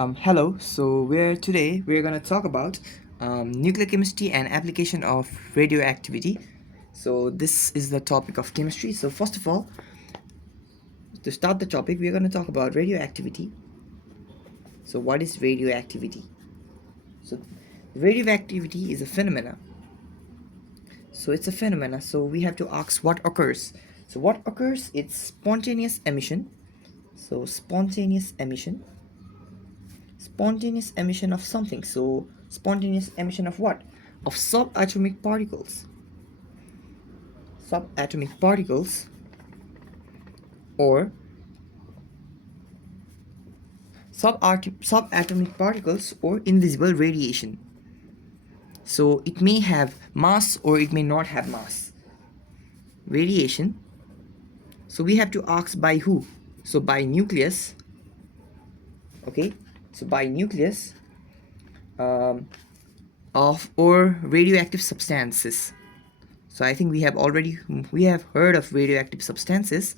Hello. So we're gonna talk about nuclear chemistry and application of radioactivity. So this is the topic of chemistry. So first of all, to start the topic, we're gonna talk about radioactivity. So what is radioactivity? So radioactivity is a phenomena. So it's a phenomena. So we have to ask what occurs. So what occurs? It's spontaneous emission. So spontaneous emission of something. So spontaneous emission of what? Of subatomic particles. Subatomic particles or subatomic particles or invisible radiation. So it may have mass or it may not have mass. Radiation. So we have to ask by who? So by nucleus. Okay. So by nucleus of or radioactive substances. So I think we have heard of radioactive substances.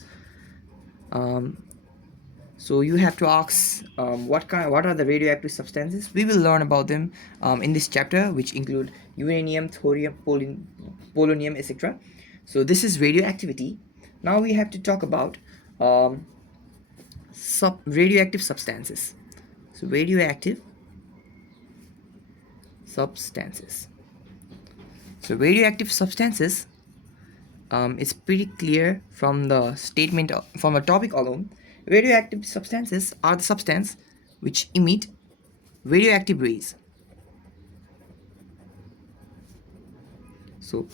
So you have to ask what are the radioactive substances. We will learn about them in this chapter, which include uranium, thorium, polonium, etc. So this is radioactivity. Now we have to talk about radioactive substances. So radioactive substances. So radioactive substances, it's pretty clear from the statement from the topic alone. Radioactive substances are the substance which emit radioactive rays. So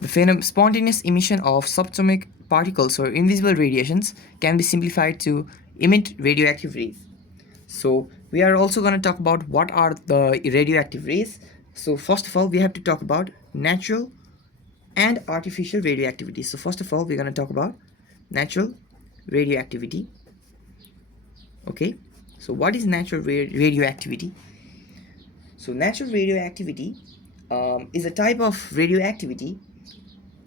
the spontaneous emission of subatomic particles or invisible radiations can be simplified to emit radioactive rays. So we are also going to talk about what are the radioactive rays. So first of all, we have to talk about natural and artificial radioactivity. So first of all, we're going to talk about natural radioactivity. Okay, so what is natural radioactivity? So natural radioactivity is a type of radioactivity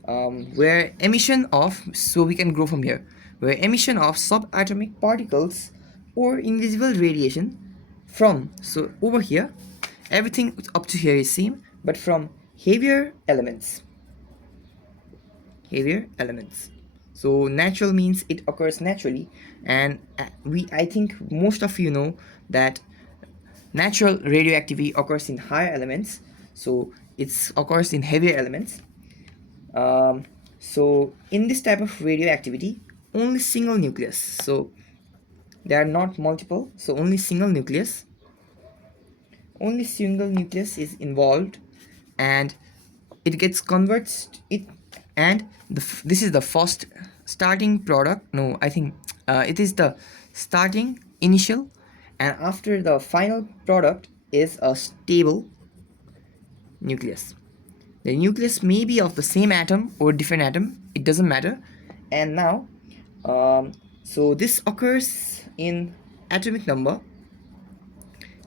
where emission of, so we can grow from here, where emission of subatomic particles or invisible radiation from, so over here everything up to here is same, but from heavier elements. So natural means it occurs naturally, and I think most of you know that natural radioactivity occurs in higher elements, so it occurs in heavier elements. So in this type of radioactivity, only single nucleus, so there are not multiple, so only single nucleus is involved, and it gets converts it, and this is the first starting product. No, I think it is the starting initial, and after the final product is a stable nucleus. The nucleus may be of the same atom or different atom, it doesn't matter. And now so this occurs in atomic number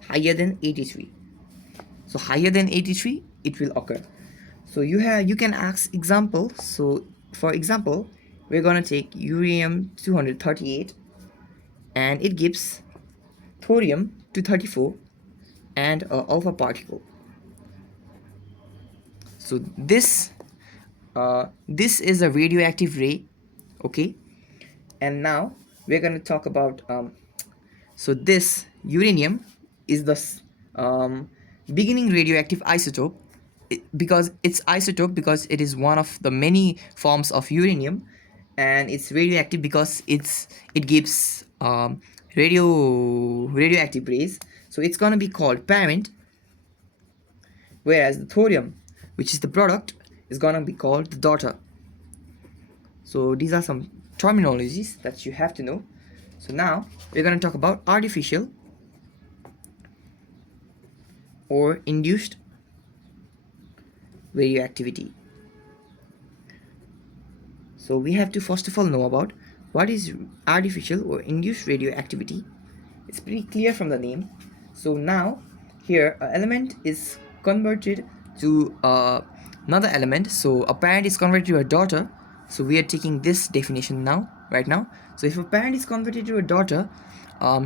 higher than 83. So higher than 83 it will occur. So you can ask example. So for example, we're gonna take uranium 238, and it gives thorium 234 and a alpha particle. So this is a radioactive ray. Okay, and now we're going to talk about so this uranium is the beginning radioactive isotope, because it's isotope because it is one of the many forms of uranium, and it's radioactive because it gives radioactive rays. So it's going to be called parent, whereas the thorium, which is the product, is going to be called the daughter. So these are some terminologies that you have to know. So now we're going to talk about artificial or induced radioactivity. So we have to first of all know about what is artificial or induced radioactivity. It's pretty clear from the name. So now here an element is converted to another element. So a parent is converted to a daughter. So we are taking this definition right now. So if a parent is converted to a daughter,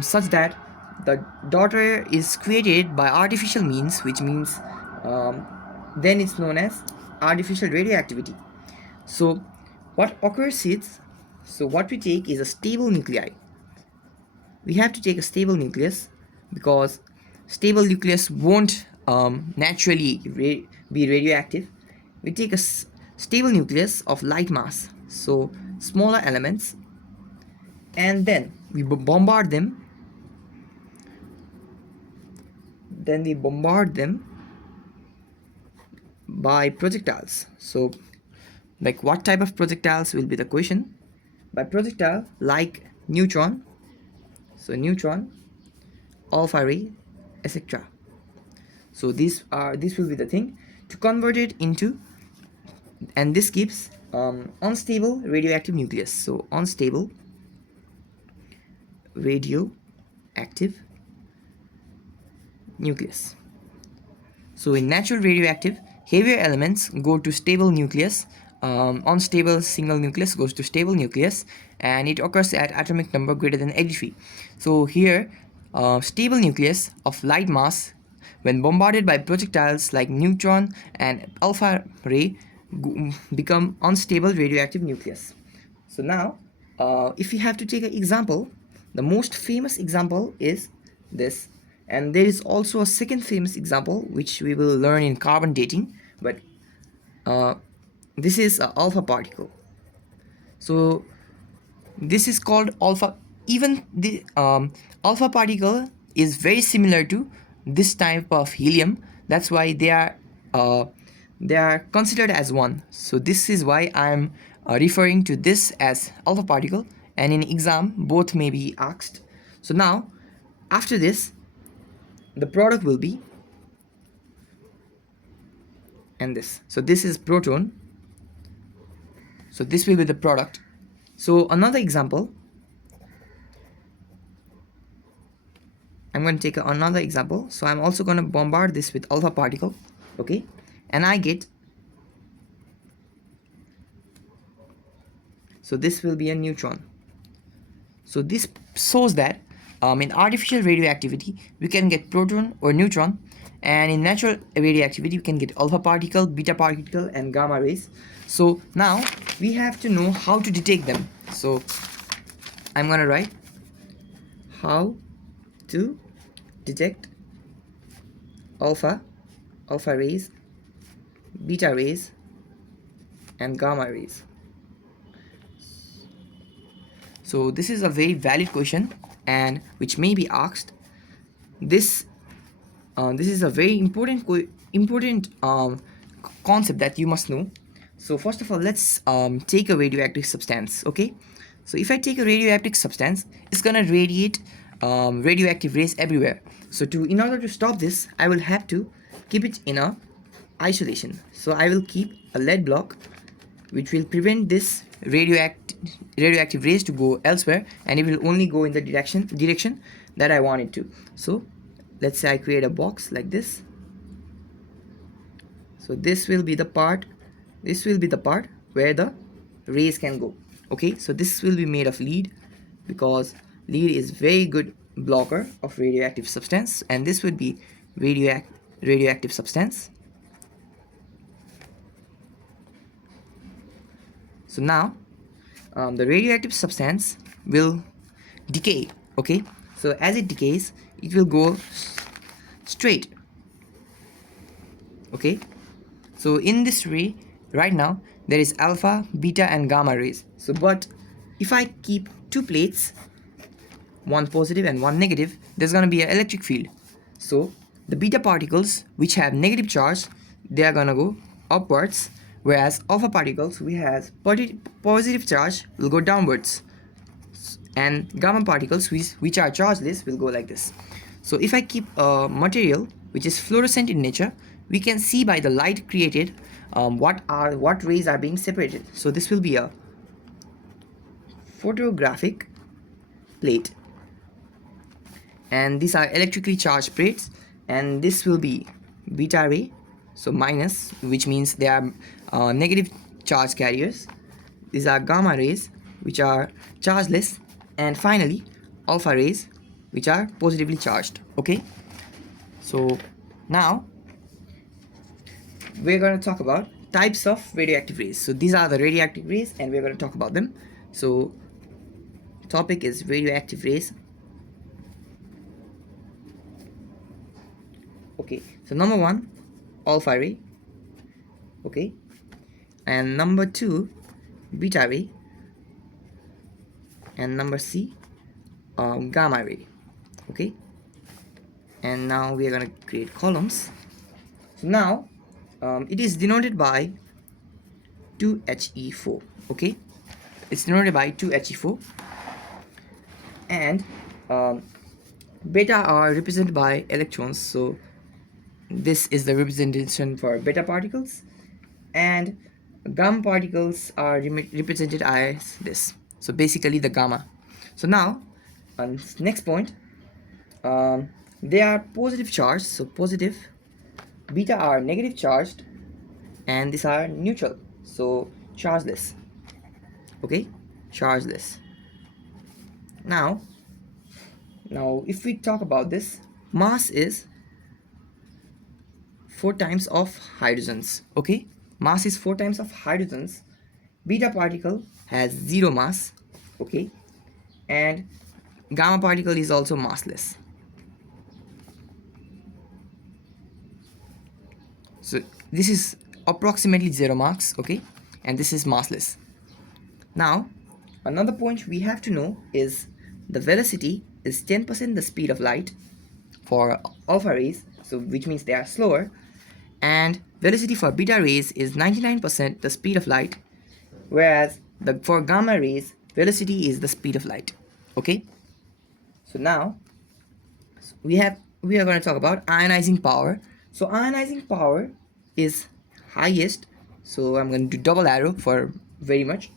such that the daughter is created by artificial means, which means um, then it's known as artificial radioactivity. So what occurs is, so what we take is a stable nuclei. We have to take a stable nucleus because stable nucleus won't naturally be radioactive. We take a stable nucleus of light mass, so smaller elements, and then we bombard them. Then we bombard them by projectiles. So, like, what type of projectiles will be the question? By projectile like neutron, so neutron, alpha ray, etc. So this will be the thing to convert it into, and this gives unstable radioactive nucleus. So unstable radioactive nucleus. So in natural radioactive, heavier elements go to stable nucleus, unstable single nucleus goes to stable nucleus, and it occurs at atomic number greater than 83. So here, stable nucleus of light mass, when bombarded by projectiles like neutron and alpha ray, become unstable radioactive nucleus. So now, if we have to take an example, the most famous example is this, and there is also a second famous example which we will learn in carbon dating, but uh, this is an alpha particle. So this is called alpha. Even the alpha particle is very similar to this type of helium. That's why uh, they are considered as one. So this is why I'm referring to this as alpha particle, and in exam both may be asked. So now after this, the product will be, and this. So this is proton. So this will be the product. So another example, I'm going to take another example. So I'm also going to bombard this with alpha particle, okay, and I get, so this will be a neutron. So this shows that in artificial radioactivity we can get proton or neutron, and in natural radioactivity we can get alpha particle, beta particle, and gamma rays. So now we have to know how to detect them. So I'm gonna write how to detect alpha rays, beta rays, and gamma rays. So this is a very valid question, and which may be asked. This is a very important concept that you must know. So first of all, let's take a radioactive substance. Okay, so if I take a radioactive substance, it's gonna radiate radioactive rays everywhere. So in order to stop this, I will have to keep it in a isolation. So I will keep a lead block which will prevent this radioactive rays to go elsewhere, and it will only go in the direction that I want it to. So let's say I create a box like this. So this will be the part where the rays can go. Okay, so this will be made of lead, because lead is very good blocker of radioactive substance, and this would be radioactive substance. So now the radioactive substance will decay. Okay, so as it decays, it will go straight. Okay, so in this ray right now there is alpha, beta, and gamma rays. So but if I keep two plates, one positive and one negative, there's gonna be an electric field. So the beta particles which have negative charge, they are gonna go upwards, whereas alpha particles which has positive charge will go downwards, and gamma particles which are chargeless will go like this. So if I keep a material which is fluorescent in nature, we can see by the light created what rays are being separated. So this will be a photographic plate, and these are electrically charged plates, and this will be beta ray, so minus, which means they are negative charge carriers. These are gamma rays which are chargeless, and finally alpha rays which are positively charged. Okay, so now we're going to talk about types of radioactive rays. So these are the radioactive rays and we're going to talk about them. So topic is radioactive rays. Okay, so number one, alpha ray. Okay, and number two, beta ray, and number C, gamma ray. Okay, and now we are going to create columns. So now it is denoted by 2He4. Okay, it's denoted by 2He4, and beta are represented by electrons. So this is the representation for beta particles, and gamma particles are represented as this. So basically the gamma. So now on next point, they are positive charged. So positive, beta are negative charged, and these are neutral. So chargeless. Okay, chargeless. Now if we talk about this, mass is 4 times of hydrogens. Okay, mass is 4 times of hydrogens. Beta particle has 0 mass. Okay, and gamma particle is also massless. So this is approximately 0 mass. Okay, and this is massless. Now another point we have to know is the velocity is 10% the speed of light for alpha rays, so which means they are slower, and velocity for beta rays is 99% the speed of light, whereas for gamma rays velocity is the speed of light. Okay, so now we are going to talk about ionizing power. So ionizing power is highest, so I'm going to do double arrow for very much.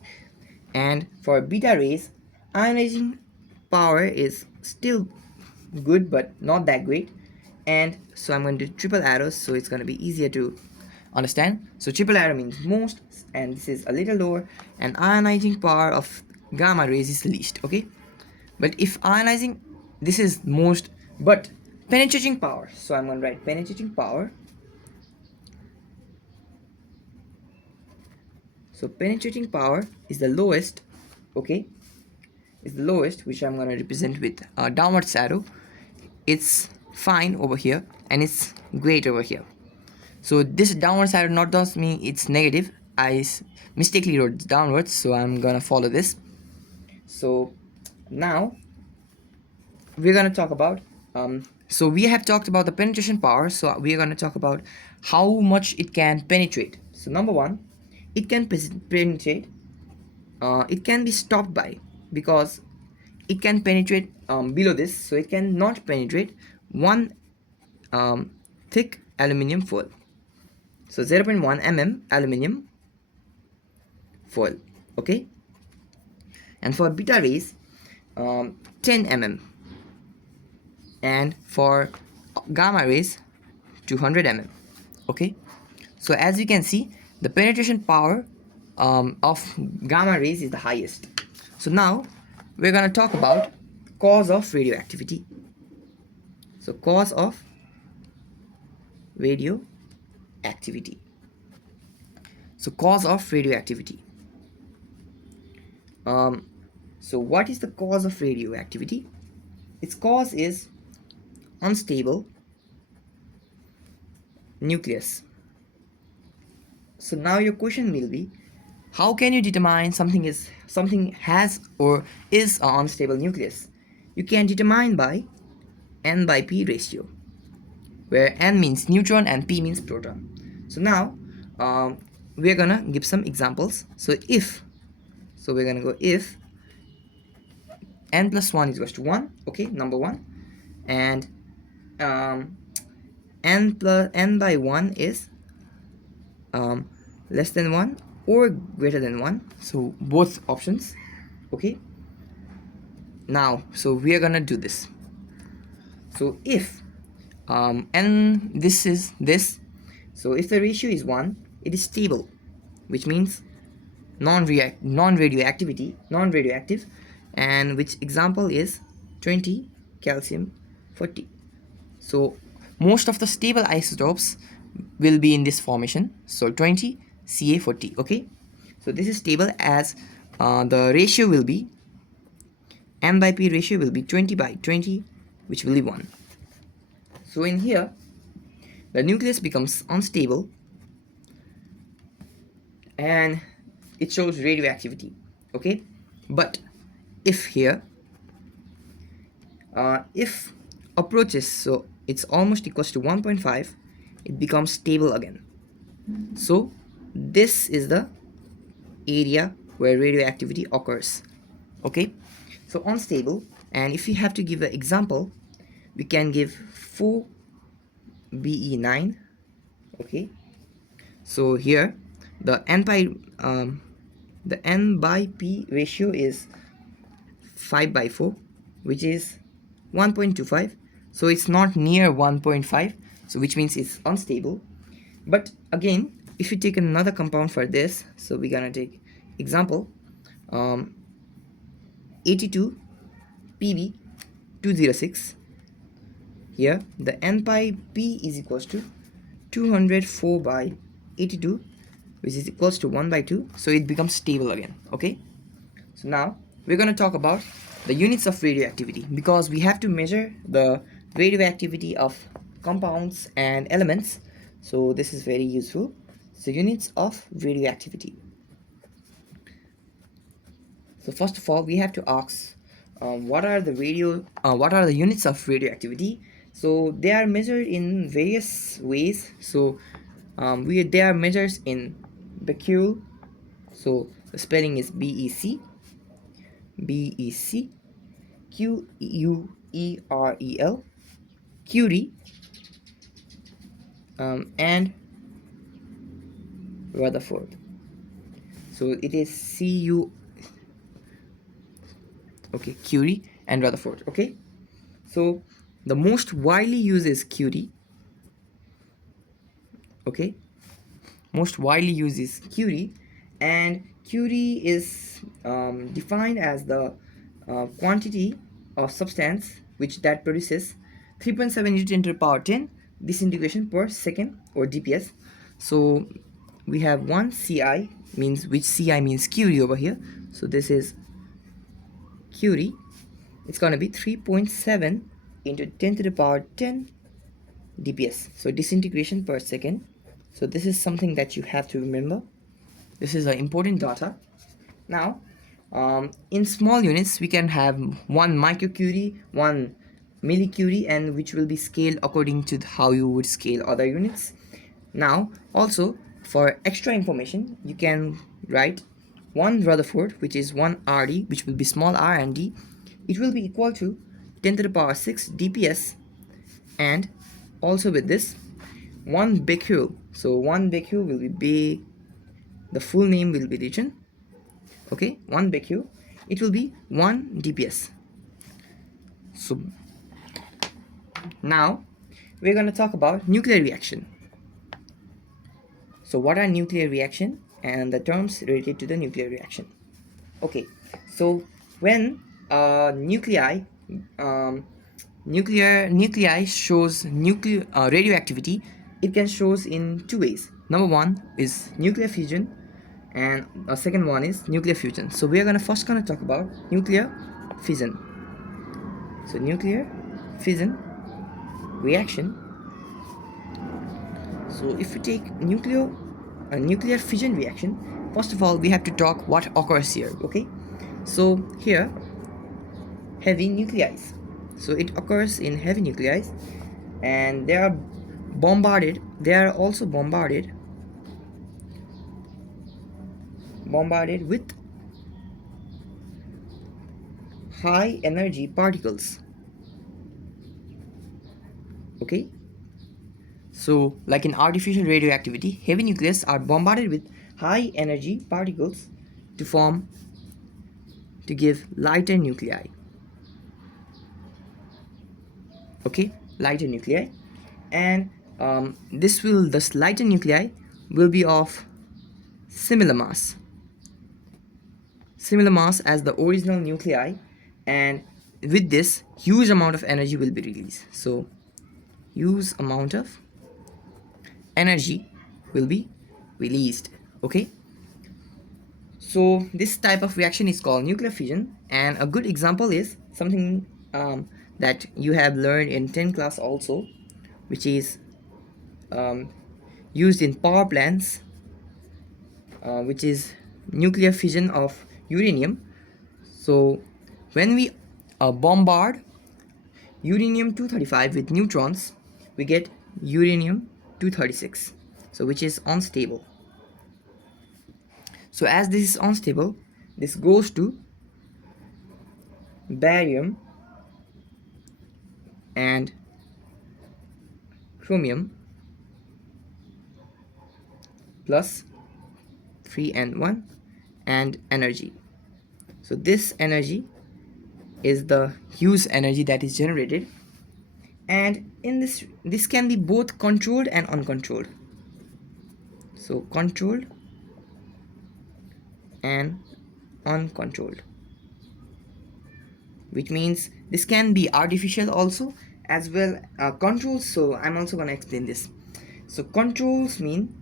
And for beta rays, ionizing power is still good but not that great, and so I'm going to do triple arrows, so it's going to be easier to understand. So triple arrow means most, and this is a little lower, and ionizing power of gamma rays is least. Okay, but if ionizing, this is most, but penetrating power, so I'm going to write penetrating power. So penetrating power is the lowest. Okay, is the lowest, which I'm going to represent with a downwards arrow. It's fine over here and it's great over here. So this downwards arrow not does mean it's negative. I mistakenly wrote downwards, so I'm gonna follow this. So now we're gonna talk about so we have talked about the penetration power, so we are going to talk about how much it can penetrate. So number one, it can penetrate, it can be stopped by, because it can penetrate below this, so it cannot penetrate one thick aluminium foil. So 0.1 mm aluminium foil. Okay, and for beta rays 10 mm, and for gamma rays 200 mm. Okay, so as you can see, the penetration power of gamma rays is the highest. So now we're going to talk about cause of radioactivity. So cause of radioactivity. So cause of radioactivity. So what is the cause of radioactivity? Its cause is unstable nucleus. So now your question will be, how can you determine something has or is an unstable nucleus? You can determine by N by P ratio, where N means neutron and P means proton. So now we're gonna give some examples. So we're gonna go if N plus 1 is equals to 1, okay, number 1, and N by 1 is less than 1 or greater than 1, so both options. Okay, now so we are gonna do this. So if n this is this, so if the ratio is 1, it is stable, which means non-radioactive, and which example is 20 calcium 40. So most of the stable isotopes will be in this formation. So 20 Ca40. Okay, so this is stable as the ratio will be n by p ratio will be 20 by 20, which will be 1. So in here the nucleus becomes unstable and it shows radioactivity. Okay, but if here if approaches, so it's almost equals to 1.5, it becomes stable again. So this is the area where radioactivity occurs. Okay, so unstable, and if you have to give an example, we can give 4Be9. Okay, so here the n by p ratio is 5 by 4, which is 1.25. So it's not near 1.5, so which means it's unstable. But again, if you take another compound for this, so we're gonna take example 82 pb 206. Here the n by p is equals to 204 by 82, which is equals to 1 by 2, so it becomes stable again. Okay, so now we're going to talk about the units of radioactivity, because we have to measure the radioactivity of compounds and elements. So this is very useful. So units of radioactivity. So first of all, we have to ask what are the units of radioactivity. So they are measured in various ways. So they are measured in becquerel. So the spelling is BEC, QUEREL, Curie, and Rutherford. So it is CU. Okay, Curie and Rutherford. Okay, so the most widely used is Curie. Okay, most widely used is Curie, and Curie is defined as the quantity of substance which that produces 3.7 into 10 to the power 10 disintegration per second, or DPS. So we have one Ci, means which Ci means Curie over here. So this is Curie. It's going to be 3.7 into 10 to the power 10 DPS, so disintegration per second. So this is something that you have to remember. This is important data. Now in small units we can have 1 microcurie, 1 millicurie, and which will be scaled according to how you would scale other units. Now also, for extra information, you can write 1 Rutherford, which is 1 RD, which will be small r and d. It will be equal to 10 to the power 6 DPS. And also with this 1 becquerel, so 1 becquerel will be big, the full name will be written. Okay, 1 becquerel, it will be 1 DPS. So now we're going to talk about nuclear reaction. So what are nuclear reaction and the terms related to the nuclear reaction? Okay, so when um, nuclei shows radioactivity, it can shows in two ways. Number one is nuclear fusion, and the second one is nuclear fusion. So we are gonna talk about nuclear fission. So nuclear fission reaction. So if we take nuclear fission reaction, first of all we have to talk what occurs here. Okay, so here heavy nuclei. So it occurs in heavy nuclei, and they are also bombarded with high energy particles. Okay, so like in artificial radioactivity, heavy nucleus are bombarded with high energy particles to give lighter nuclei. Okay, lighter nuclei, and this lighter nuclei will be of similar mass as the original nuclei, and with this, huge amount of energy will be released. So huge amount of energy will be released. Okay, so this type of reaction is called nuclear fission, and a good example is something that you have learned in 10th class also, which is um, used in power plants, which is nuclear fission of uranium. So when we bombard uranium 235 with neutrons, we get uranium 236, so which is unstable. So as this is unstable, this goes to barium and chromium plus 3 and 1 and energy. So this energy is the huge energy that is generated, and in this can be both controlled and uncontrolled. So controlled and uncontrolled, which means this can be artificial also as well. Controls, so I'm also going to explain this. So controls mean,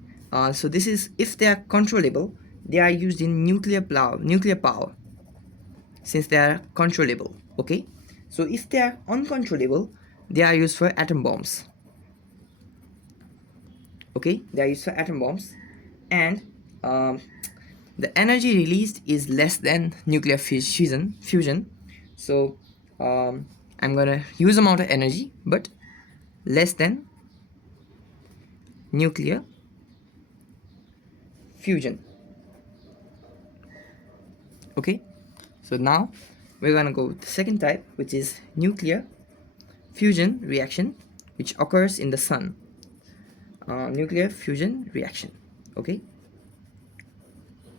so this is if they are controllable, they are used in nuclear power, since they are controllable. Okay, so if they are uncontrollable, they are used for atom bombs. Okay, they are used for atom bombs, and um, the energy released is less than nuclear fusion. So I'm gonna use amount of energy but less than nuclear fusion. Okay, so now we're gonna go with the second type, which is nuclear fusion reaction, which occurs in the sun. Nuclear fusion reaction. Okay,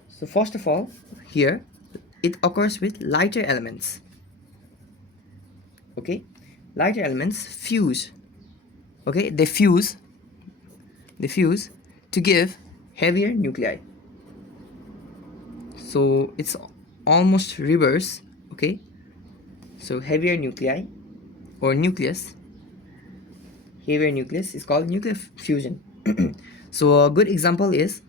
so first of all, here it occurs with lighter elements. Okay, lighter elements fuse. Okay, they fuse to give heavier nuclei. So it's almost reverse. Okay, so heavier nuclei or nucleus, heavier nucleus is called nuclear fusion. So a good example is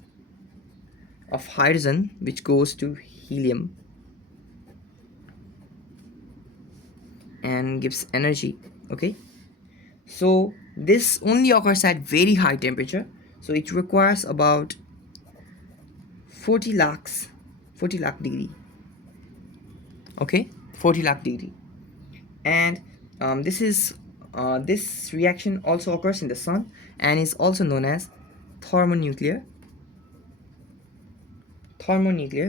of hydrogen, which goes to helium and gives energy. Okay, so this only occurs at very high temperature, so it requires about 40 lakhs 40 lakh degree. Okay, 40 lakh degree. And this reaction also occurs in the sun and is also known as thermonuclear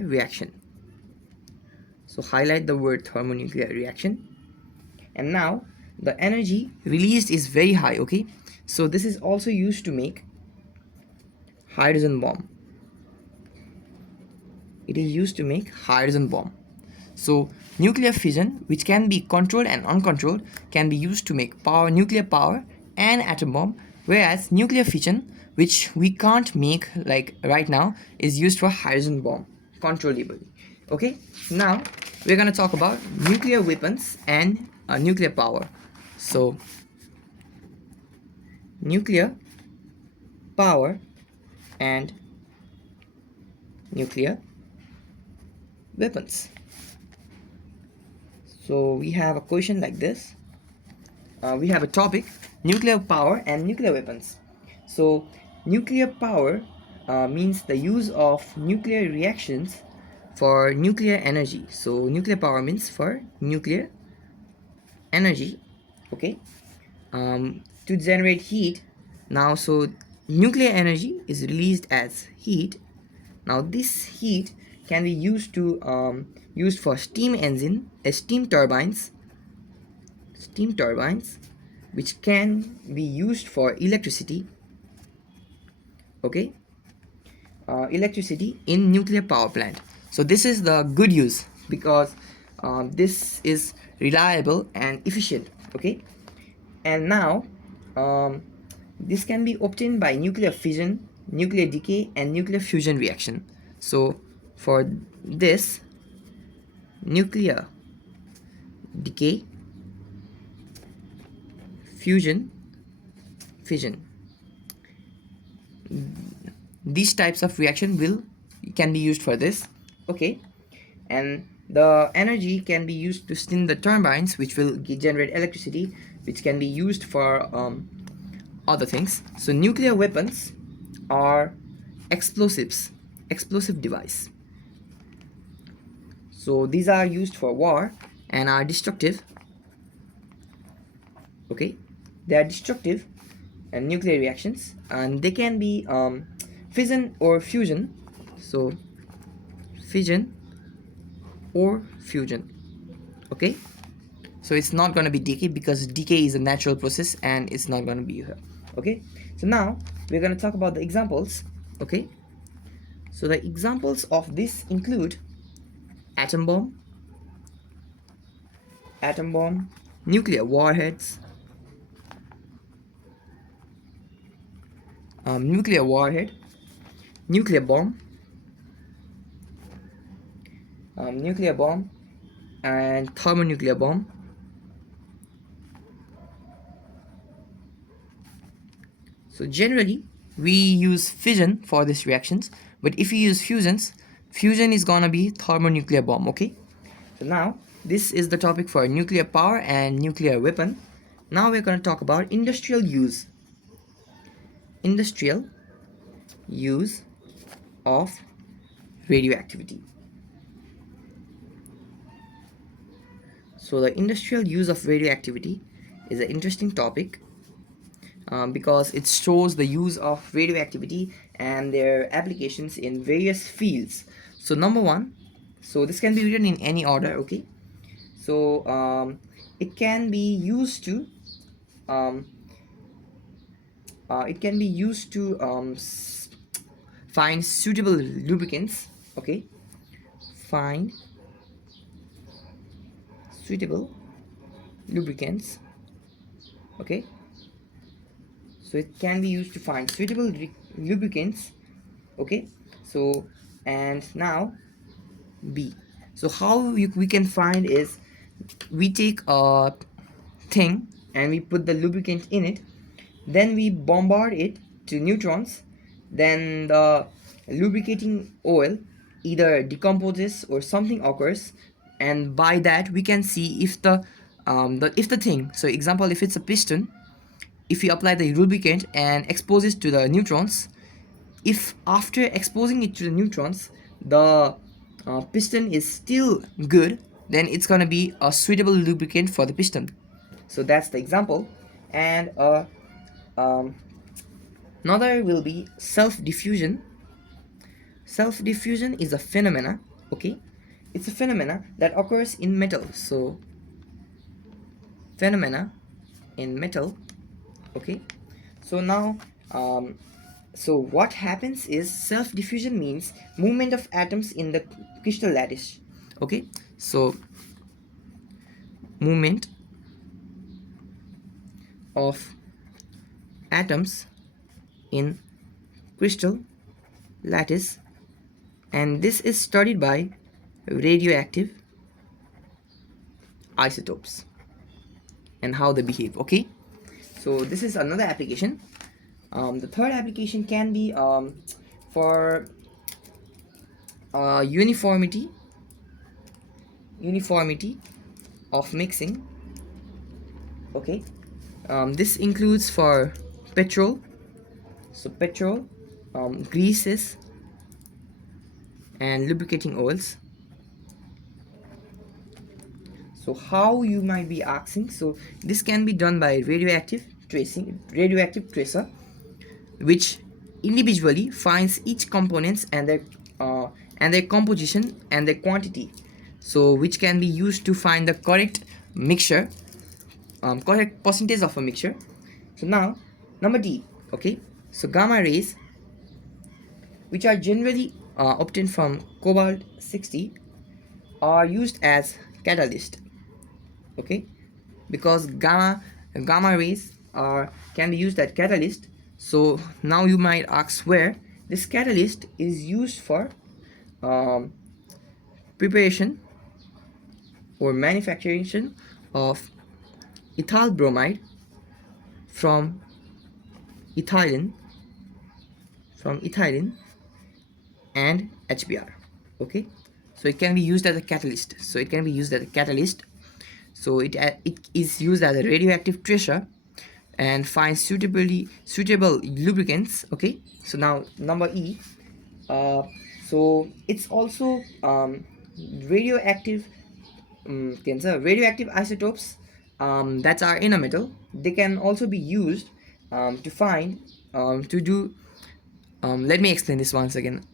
reaction. So highlight the word thermonuclear reaction. And now the energy released is very high. Okay, so this is also used to make hydrogen bomb. It is used to make hydrogen bomb. So nuclear fission, which can be controlled and uncontrolled, can be used to make nuclear power and atom bomb, whereas nuclear fission, which we can't make like right now, is used for hydrogen bomb controllably. Okay, now we're gonna talk about nuclear weapons and nuclear power. So nuclear power and nuclear weapons. So we have a question like this. We have a topic: nuclear power and nuclear weapons. So nuclear power means the use of nuclear reactions for nuclear energy. So nuclear power means for nuclear energy. Okay, to generate heat. Now, so nuclear energy is released as heat. Now this heat can be used to used for steam turbines, which can be used for electricity. Okay, electricity in nuclear power plant. So this is the good use, because this is reliable and efficient. Okay, and now this can be obtained by nuclear fission, nuclear decay, and nuclear fusion reaction. So for this nuclear decay, fusion, fission. These types of reaction will can be used for this. Okay, and the energy can be used to spin the turbines, which will generate electricity, which can be used for other things. So nuclear weapons are explosive device. So these are used for war and are destructive. Okay, they are destructive and nuclear reactions, and they can be fission or fusion. So fission or fusion. Okay, so it's not going to be decay because decay is a natural process and it's not going to be here. Okay, so now we're going to talk about the examples. Okay, so the examples of this include atom bomb, nuclear warheads, nuclear warhead, nuclear bomb, nuclear bomb, and thermonuclear bomb. So generally we use fission for these reactions, but if we use fusions, fusion is gonna be thermonuclear bomb. Okay, so now this is the topic for nuclear power and nuclear weapon. Now we're gonna talk about industrial use of radioactivity. So the industrial use of radioactivity is an interesting topic because it shows the use of radioactivity and their applications in various fields. So number one, so this can be written in any order. Okay, so it can be used to um, find suitable lubricants. Okay, find suitable lubricants. Okay, so it can be used to find suitable lubricants. Okay, so and now B. So how we can find is we take a thing and we put the lubricant in it, then we bombard it to neutrons, then the lubricating oil either decomposes or something occurs, and by that we can see if the thing, so example, if it's a piston, if we apply the lubricant and expose it to the neutrons, if after exposing it to the neutrons the piston is still good, then it's gonna be a suitable lubricant for the piston. So that's the example. And um, another will be self-diffusion. Self-diffusion is a phenomena. Okay, it's a phenomena that occurs in metal. So phenomena in metal. Okay, so now so what happens is self-diffusion means movement of atoms in the crystal lattice. Okay, so movement of atoms in crystal lattice, and this is studied by radioactive isotopes and how they behave. Okay, so this is another application. The third application can be for uniformity of mixing. Okay, this includes for petrol, so petrol, greases, and lubricating oils. So how you might be asking, so this can be done by radioactive tracer, which individually finds each components and their composition and their quantity, so which can be used to find the correct mixture, correct percentage of a mixture. So now number D. Okay, so gamma rays, which are generally obtained from cobalt 60, are used as catalyst. Okay, because gamma rays are can be used as catalyst. So now you might ask where this catalyst is used for preparation or manufacturing of ethyl bromide from ethylene from ethylene and HBr. Okay, so it can be used as a catalyst. So it is used as a radioactive tracer and find suitable lubricants. Okay, so now number E. uh, so it's also radioactive cancer radioactive isotopes that are in a metal. They can also be used to find to do let me explain this once again.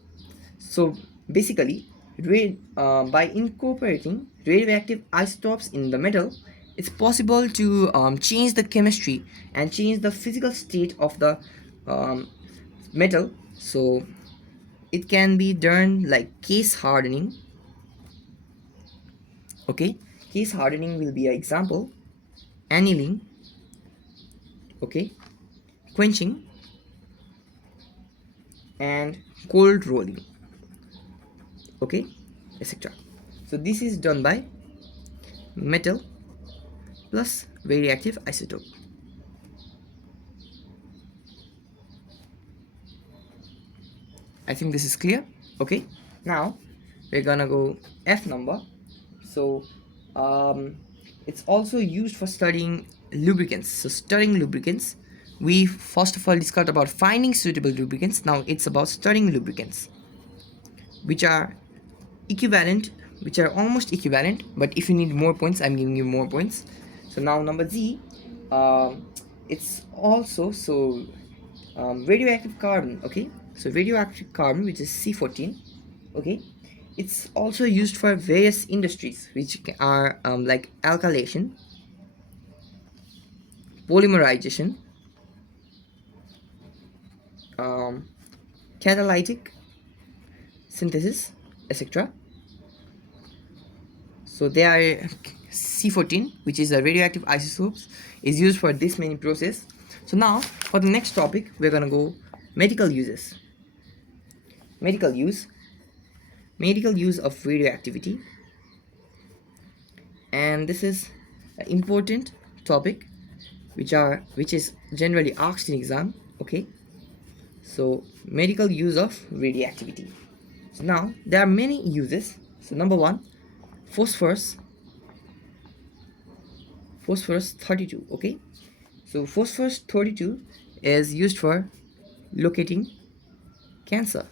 So basically, by incorporating radioactive isotopes in the metal, it's possible to change the chemistry and change the physical state of the um, metal. So it can be done like case hardening. Okay, case hardening will be an example. Annealing. Okay, quenching and cold rolling. Okay, etc. So this is done by metal plus radioactive isotope. I think this is clear. Okay, now we're gonna go F number. So um, it's also used for studying lubricants. So studying lubricants, we first of all discussed about finding suitable lubricants. Now it's about studying lubricants, which are equivalent, which are almost equivalent. But if you need more points, I'm giving you more points. So now number Z, um, it's also radioactive carbon. Okay, so radioactive carbon, which is C14. Okay, it's also used for various industries, which are like alkylation, polymerization, um, catalytic synthesis, etc. So they are C14, which is a radioactive isotopes, is used for this many process. So now for the next topic, we're gonna go medical uses. Medical use, medical use of radioactivity, and this is an important topic which is generally asked in exam. Okay, so medical use of radioactivity. So now there are many uses. So number one, phosphorus, phosphorus 32. Okay, so phosphorus 32 is used for locating cancer.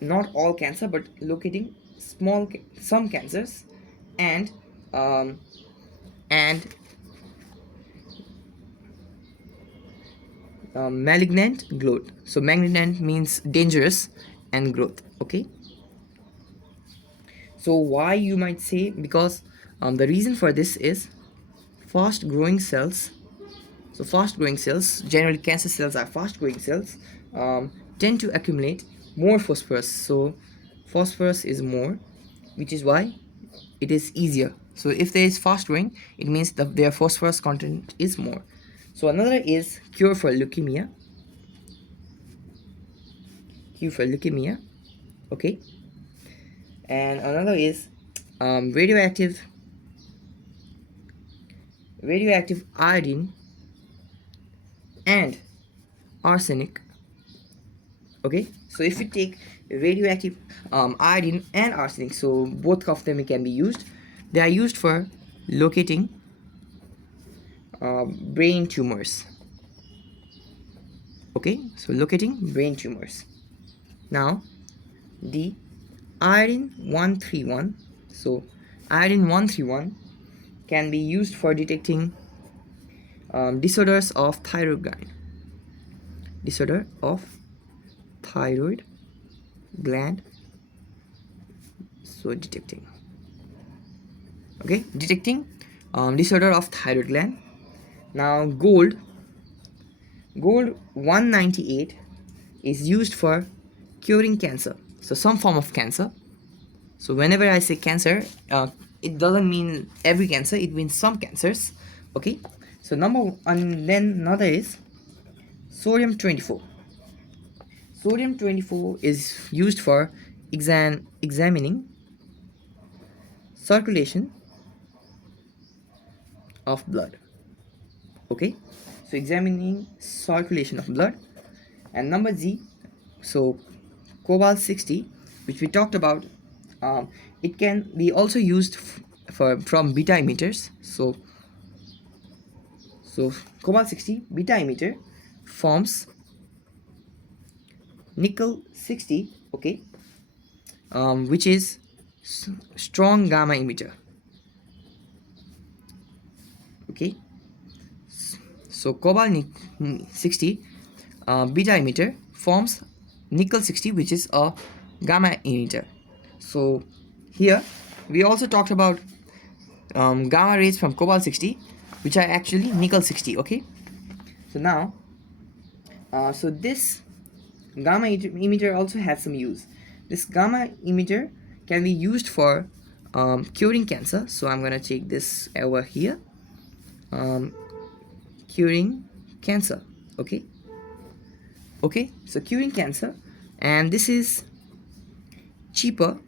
Not all cancer, but locating some cancers, and um, and malignant growth. So malignant means dangerous, and growth. Okay, so why, you might say, because the reason for this is fast growing cells. So fast growing cells, generally cancer cells are fast growing cells, tend to accumulate more phosphorus. So phosphorus is more, which is why it is easier. So if there is fast growing, it means that their phosphorus content is more. So another is cure for leukemia. Cure for leukemia. Okay, and another is radioactive iodine and arsenic. Okay, so if you take radioactive iodine and arsenic, so both of them can be used. They are used for locating brain tumors. Okay, so locating brain tumors. Now the iodine 131, so iodine 131 can be used for detecting disorders of thyroid gland. Disorder of thyroid gland. So detecting. Okay, detecting disorder of thyroid gland. Now gold 198 is used for curing cancer. So some form of cancer. So whenever I say cancer, it doesn't mean every cancer, it means some cancers. Okay, so and then another is sodium 24. Sodium 24 is used for examining circulation of blood. Okay, so examining circulation of blood. And number Z, so cobalt 60, which we talked about, it can be also used from beta emitters. So cobalt 60 beta emitter forms nickel 60, okay, which is strong gamma emitter. Okay, so cobalt 60 beta emitter forms nickel 60, which is a gamma emitter. So here we also talked about gamma rays from cobalt 60, which are actually nickel 60. Okay, so now so this gamma emitter also has some use. This gamma emitter can be used for curing cancer. So I'm gonna take this over here, curing cancer. Okay, so curing cancer, and this is cheaper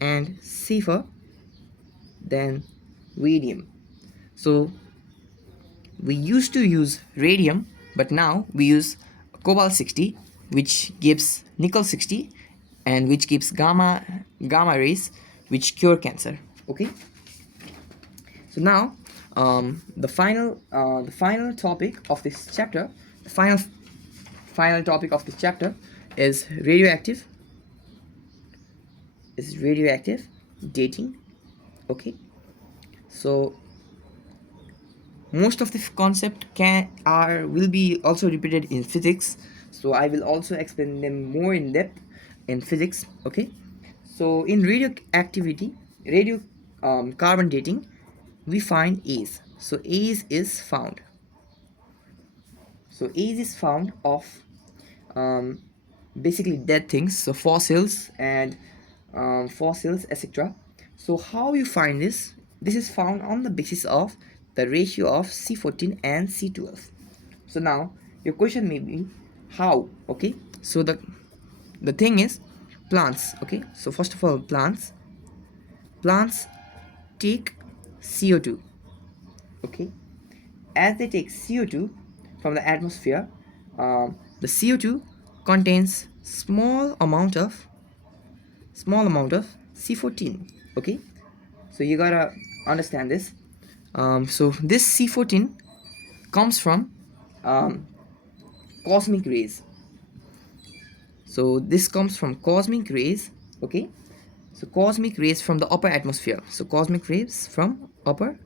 and safer than radium. So we used to use radium, but now we use cobalt 60, which gives nickel 60, and which gives gamma rays, which cure cancer. Okay, so now the final topic of this chapter, the final topic of this chapter is radioactive dating. Okay, so most of the concept will be also repeated in physics, so I will also explain them more in depth in physics. Okay, so in radioactivity, radio carbon dating, we find A's. So A's is found. So A's is found of um, basically dead things, so fossils and fossils, etc. So how you find this? This is found on the basis of the ratio of C14 and C12. So now your question may be how? Okay, so the thing is plants. Okay, so first of all, plants take CO2. Okay, as they take CO2 from the atmosphere, the CO2 contains small amount of C14. Okay, so you gotta understand this. So this C14 comes from um, cosmic rays. So this comes from cosmic rays. Okay, so cosmic rays from the upper atmosphere. So cosmic rays from upper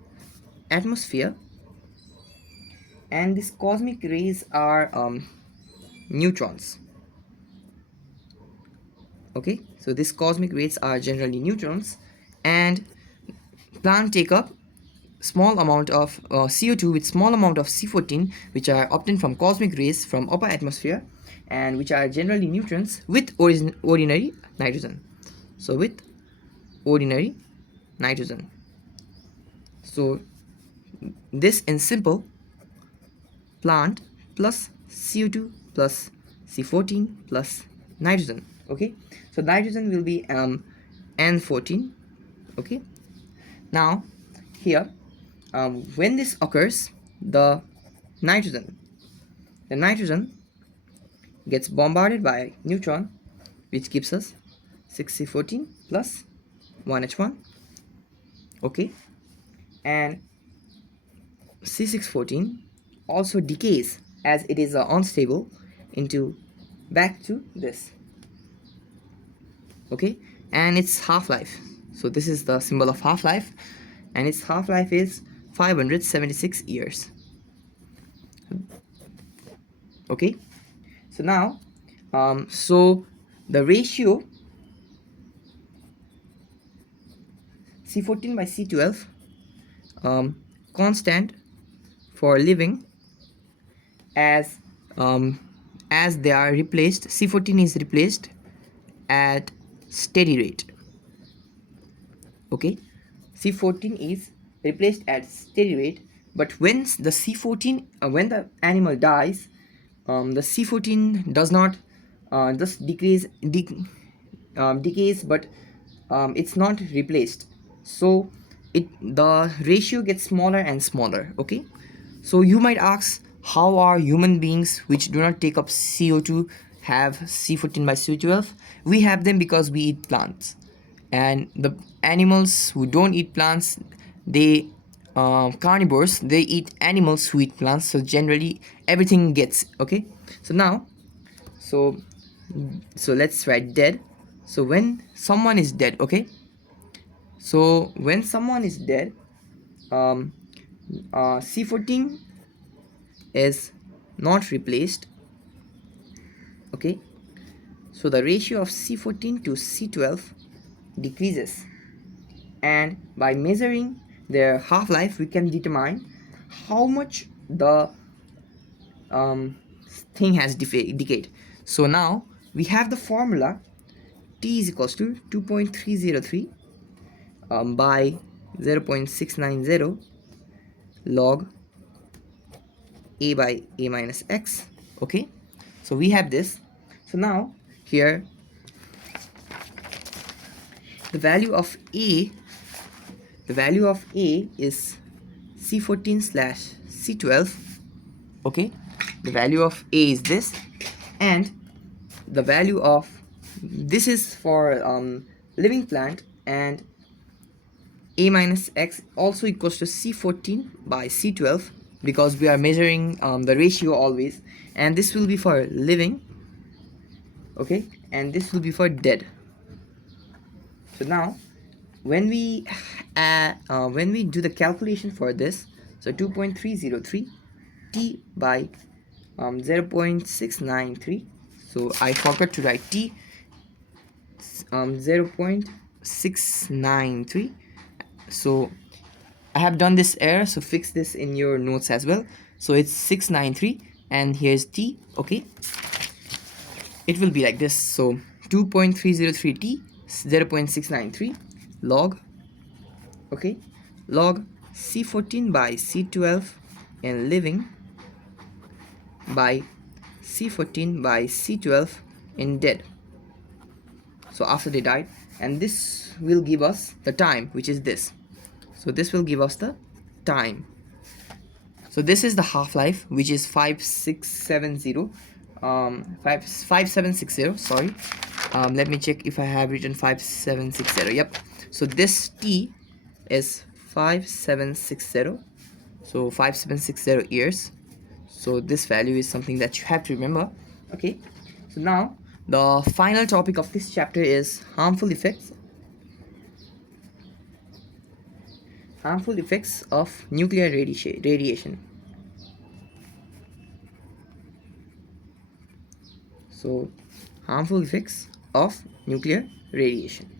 atmosphere, and these cosmic rays are neutrons. Okay, so these cosmic rays are generally neutrons, and plant take up small amount of CO2 with small amount of C14, which are obtained from cosmic rays from upper atmosphere, and which are generally neutrons with ordinary nitrogen. So with ordinary nitrogen. So this in simple, plant plus CO2 plus C14 plus nitrogen. Okay, so nitrogen will be N14. Okay, now here when this occurs, the nitrogen gets bombarded by neutron, which gives us 6C14 plus 1H1. Okay, and C614 also decays, as it is unstable, into back to this. Okay, and its half-life, so this is the symbol of half-life, and its half-life is 576 years. Okay, so now so the ratio C14 by C12 constant for living, as they are replaced, C14 is replaced at steady rate. Okay, C14 is replaced at steady rate, but when the C14 when the animal dies, the C14 does not just decays, but it's not replaced. So the ratio gets smaller and smaller. Okay, so you might ask, how are human beings which do not take up CO2 have C14 by C12? We have them because we eat plants, and the animals who don't eat plants, they carnivores, they eat animals who eat plants, so generally everything gets. Okay, so now, so let's write dead. So when someone is dead, okay, so when someone is dead, um C14 is not replaced. Okay, so the ratio of C14 to C12 decreases, and by measuring their half-life we can determine how much the thing has decayed. So now we have the formula: T is equals to 2.303 by 0.690 log a by a minus x. Okay, so we have this. So now here the value of a is C14 slash C12. Okay, the value of a is this, and the value of this is for living plant, and a minus x also equals to C14 by C12, because we are measuring the ratio always, and this will be for living. Okay, and this will be for dead. So now when we do the calculation for this, so 2.303 t by 0.693, so I forgot to write t, 0.693. So I have done this error, so fix this in your notes as well. So it's 693, and here's t. Okay, it will be like this. So 2.303 t 0.693 log, okay, log C14 by C12 in living by C14 by C12 in dead, so after they died, and this will give us the time, which is this. So this will give us the time. So this is the half-life, which is 5670, 5760, sorry. Let me check if I have written 5760. Yep, so this t is 5760, so 5760 years. So this value is something that you have to remember. Okay, so now the final topic of this chapter is harmful effects of nuclear radiation. So harmful effects of nuclear radiation.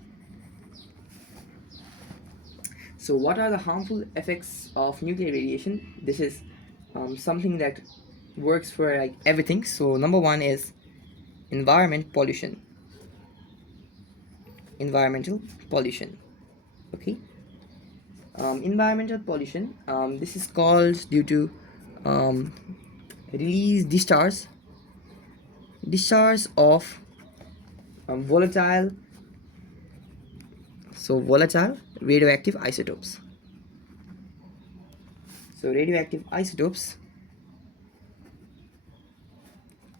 So what are the harmful effects of nuclear radiation? This is something that works for like everything. So number one is pollution. Environmental pollution. Okay, environmental pollution, this is called due to um, release discharge of volatile radioactive isotopes. So radioactive isotopes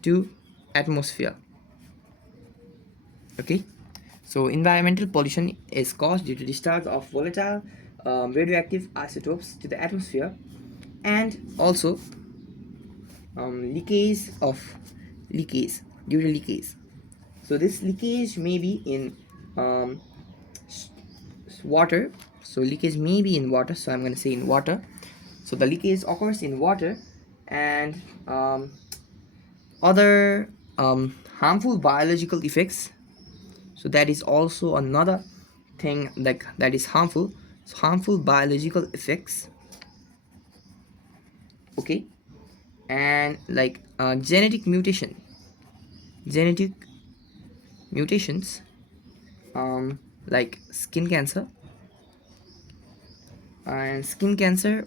to atmosphere. Okay, so environmental pollution is caused due to discharge of volatile radioactive isotopes to the atmosphere, and also leakage due to leakage. So this leakage may be in um, water. So leakage may be in water, so I'm going to say in water. So the leakage occurs in water, and other harmful biological effects. So that is also another thing like that is harmful. So harmful biological effects. Okay, and like genetic mutations, like skin cancer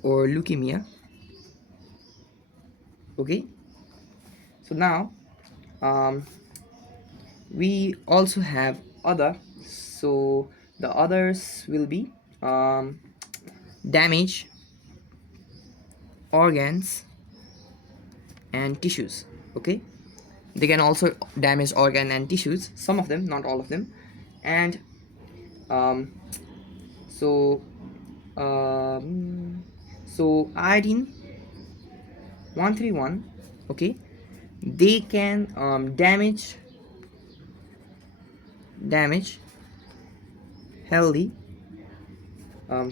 or leukemia. Okay, so now we also have other. So the others will be damage organs and tissues. Okay, they can also damage organ and tissues, some of them, not all of them. And um, so um, so iodine 131, okay, they can damage healthy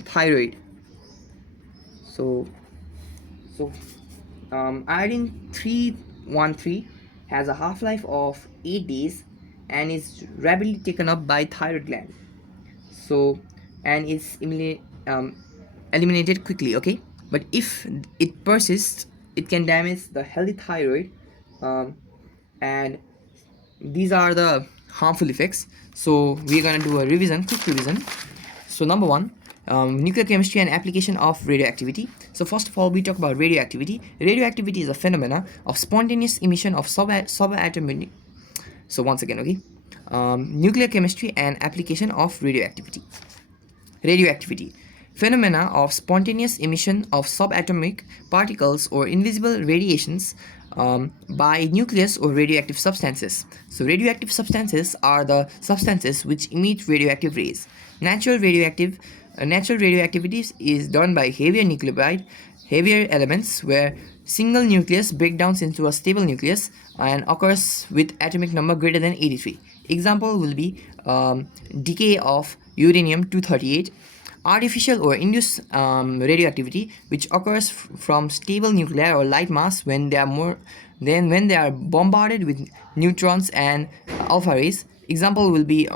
thyroid. So so iodine 313 has a half-life of 8 days and is rapidly taken up by thyroid gland. So, and it's eliminated quickly, okay. But if it persists, it can damage the healthy thyroid, um, and these are the harmful effects. So we're gonna do a quick revision. So number one, nuclear chemistry and application of radioactivity. So first of all, we talk about radioactivity. Radioactivity is a phenomena of spontaneous emission of subatomic. So once again, okay, nuclear chemistry and application of radioactivity. Radioactivity, phenomena of spontaneous emission of subatomic particles or invisible radiations by nucleus or radioactive substances. So radioactive substances are the substances which emit radioactive rays. Natural radioactivity is done by heavier elements where single nucleus breakdowns into a stable nucleus and occurs with atomic number greater than 83. Example will be decay of uranium 238. Artificial or induced radioactivity, which occurs from stable nuclei or light mass when they are bombarded with neutrons and alpha rays. Example will be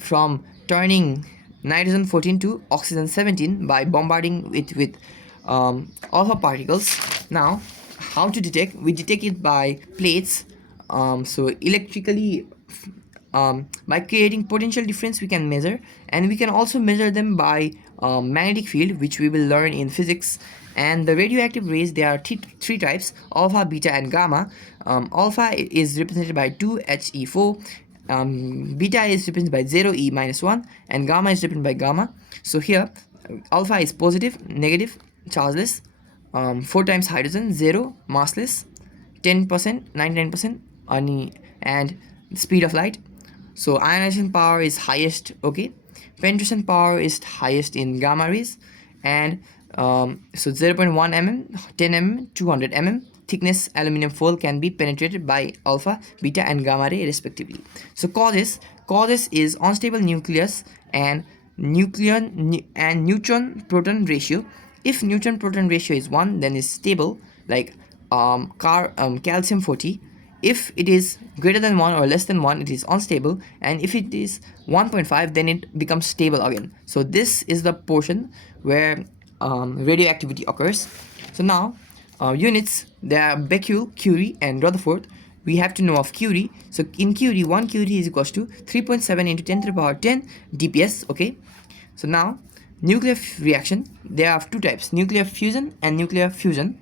from turning nitrogen 14 to oxygen 17 by bombarding it with alpha particles. Now, how to detect? We detect it by plates. So electrically, by creating potential difference, we can measure, and we can also measure them by magnetic field, which we will learn in physics. And the radioactive rays, there are three types: alpha, beta, and gamma. Alpha is represented by 2He4, beta is represented by 0E-1, and gamma is represented by gamma. So here, alpha is positive, negative, chargeless, 4 times hydrogen, 0, massless, 10%, 99%, and speed of light. So ionization power is highest, okay. Penetration power is highest in gamma rays, and so 0.1 mm, 10 mm, 200 mm thickness aluminum foil can be penetrated by alpha, beta, and gamma ray respectively. So causes is unstable nucleus and neutron proton ratio. If neutron proton ratio is 1, then it's stable, like calcium 40. If it is greater than 1 or less than 1, it is unstable, and if it is 1.5, then it becomes stable again. So this is the portion where radioactivity occurs. So now, units, there are Becquerel, Curie, and Rutherford. We have to know of Curie. So in Curie, 1 Curie is equals to 3.7 into 10 to the power 10 dps, okay. So now, nuclear reaction, there are two types: nuclear fusion and nuclear fusion.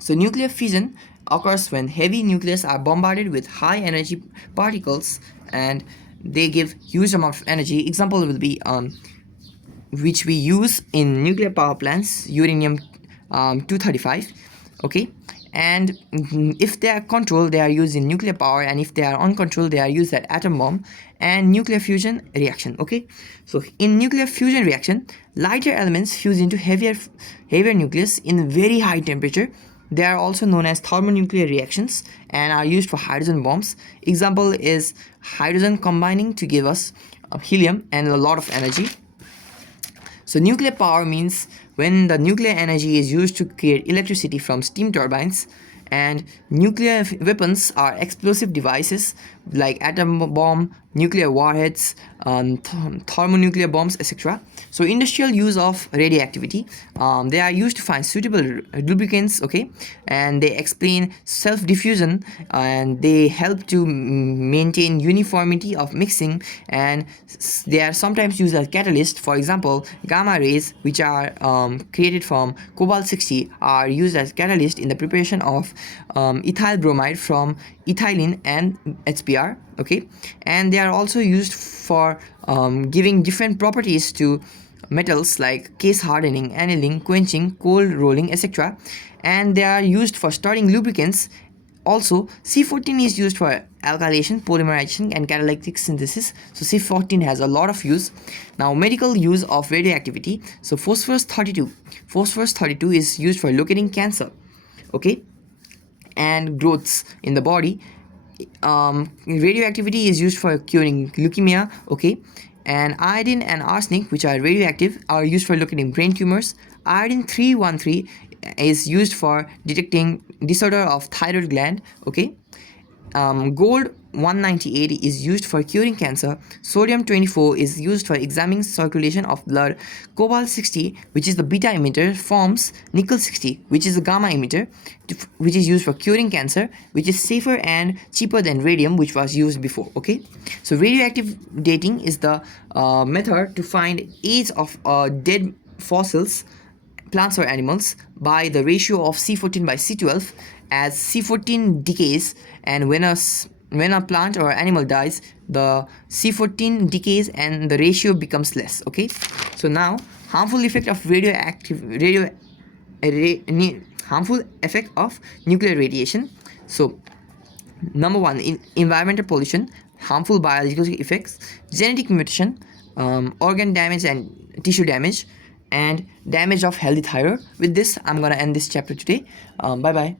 So nuclear fission occurs when heavy nucleus are bombarded with high energy particles and they give huge amount of energy. Example will be which we use in nuclear power plants, uranium 235, okay. And if they are controlled, they are used in nuclear power, and if they are uncontrolled, they are used at atom bomb and nuclear fusion reaction, okay. So in nuclear fusion reaction, lighter elements fuse into heavier nucleus in very high temperature. They are also known as thermonuclear reactions and are used for hydrogen bombs. Example is hydrogen combining to give us helium and a lot of energy. So nuclear power means when the nuclear energy is used to create electricity from steam turbines, and nuclear weapons are explosive devices like atom bomb, nuclear warheads, thermonuclear bombs, etc. So industrial use of radioactivity, they are used to find suitable lubricants, okay, and they explain self-diffusion, and they help to maintain uniformity of mixing, and they are sometimes used as catalyst. For example, gamma rays, which are created from cobalt 60, are used as catalyst in the preparation of ethyl bromide from ethylene and HBr. are, okay, and they are also used for giving different properties to metals like case hardening, annealing, quenching, cold rolling, etc. And they are used for storing lubricants. Also, C14 is used for alkylation, polymerization, and catalytic synthesis. So C14 has a lot of use. Now, medical use of radioactivity. So phosphorus 32. Phosphorus 32 is used for locating cancer, okay, and growths in the body. Radioactivity is used for curing leukemia, okay, and iodine and arsenic, which are radioactive, are used for locating brain tumors. Iodine 313 is used for detecting disorder of thyroid gland, okay. Gold 198 is used for curing cancer. Sodium 24 is used for examining circulation of blood. Cobalt 60, which is the beta emitter, forms nickel 60, which is the gamma emitter, which is used for curing cancer, which is safer and cheaper than radium, which was used before, okay. So radioactive dating is the method to find age of dead fossils, plants or animals, by the ratio of C14 by C12. As C14 decays, and when a plant or animal dies, the C14 decays and the ratio becomes less, okay. So now, harmful effect of harmful effect of nuclear radiation. So number one, environmental pollution, harmful biological effects, genetic mutation, organ damage and tissue damage, and damage of healthy thyroid. With this, I'm gonna end this chapter today. Bye bye.